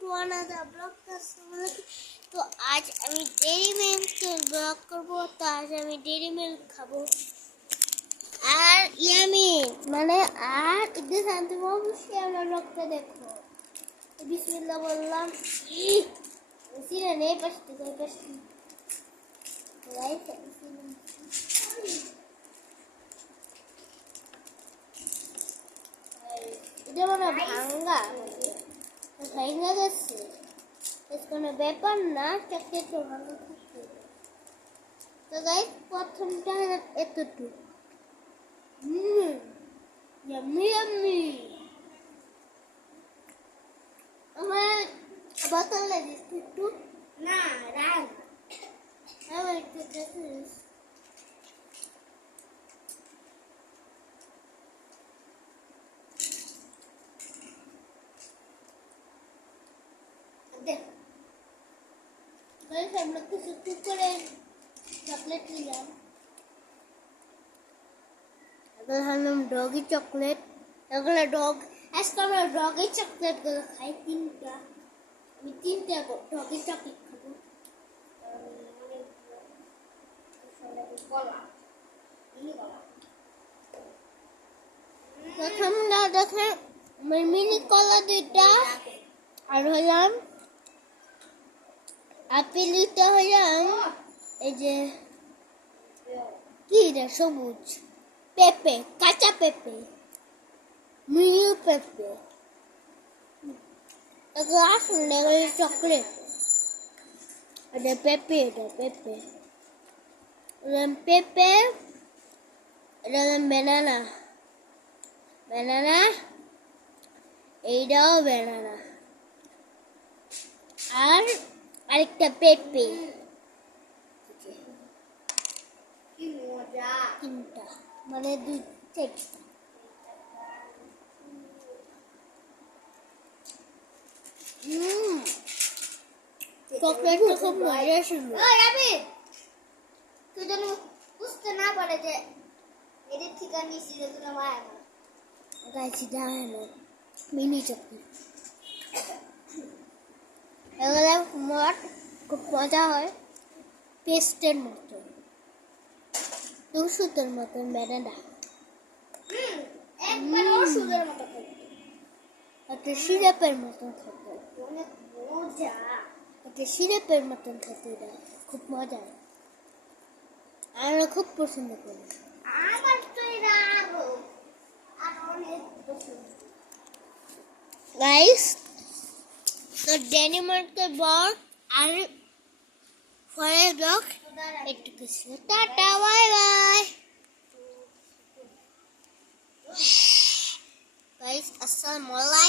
to another vlog. তো আজ আমি ডেইরি মিল্কের ব্লগ করবো। তো আজ আমি ডেইরি মিল্ক খাবো আর ইয়ামি মানে আর এদের শান্তি অবশ্যই আমার ব্লগটা দেখো। বিসমিল্লাহ বললাম সিনে নেই পাশে ওই পাশে রাইট এটা মানে ভাঙ্গা ভাঙ্গা গেছে, কোনো ব্যাপার না, চকলেট তো ভালো থাকবে। তো গাইস প্রথমটা এতটুকু ইয়াম্মি ইয়াম্মি আমার বোতলে দিচ্ছি একটু না রাগ আমার একটু দেখিস দেখ গাইস আমরা কিছু একটু করে চকলেট নিলাম। এগুলো হলাম ডগি চকলেট, এগুলো ডগ আজকে আমরা ডগি চকলেট গুলো খাই তিনটা, আমি তিনটা ডগি চকলেট খাবো। প্রথম না দেখেন মিনি কলা দুইটা আর হলাম আপেলটা হলাম এই যে কি রে সবুজ পেঁপে, কাঁচা পেঁপে, মিনি পেঁপে, এগুলো আসলে চকলেট, এটা পেঁপে, এটা পেঁপে, পেঁপে, এটা ব্যানানা, ব্যানানা, এইটাও ব্যানানা আর আরেকটা পেঁপে, তিনটা মানে দুই চারটা। চকলেটটা খুব মজা ছিল। তুই যেন বুঝতে না পারে যে এদের ঠিকানা নিয়েছি যে তোরা মায়া না গাইছি দাঁড়ায় না মিনি চকলেট, এগুলো মোট খুব মজা হয়, পেস্টের মতন, ওষুধের মতন ব্যানানা, একবার ওষুধের মতো খেতে, একটা সিরাপের মতন খেতে, অনেক মজা, একটা সিরাপের মতন খেতে, এটা খুব মজা, আমরা খুব পছন্দ করি। আমার তো এটা আর অনেক পছন্দ। গাইস তো ডেনিমার্কের বর আর ফরের ব্লগ একটু কিছু টাটা বাই বাই গাইস, আসসালামু আলাইকুম।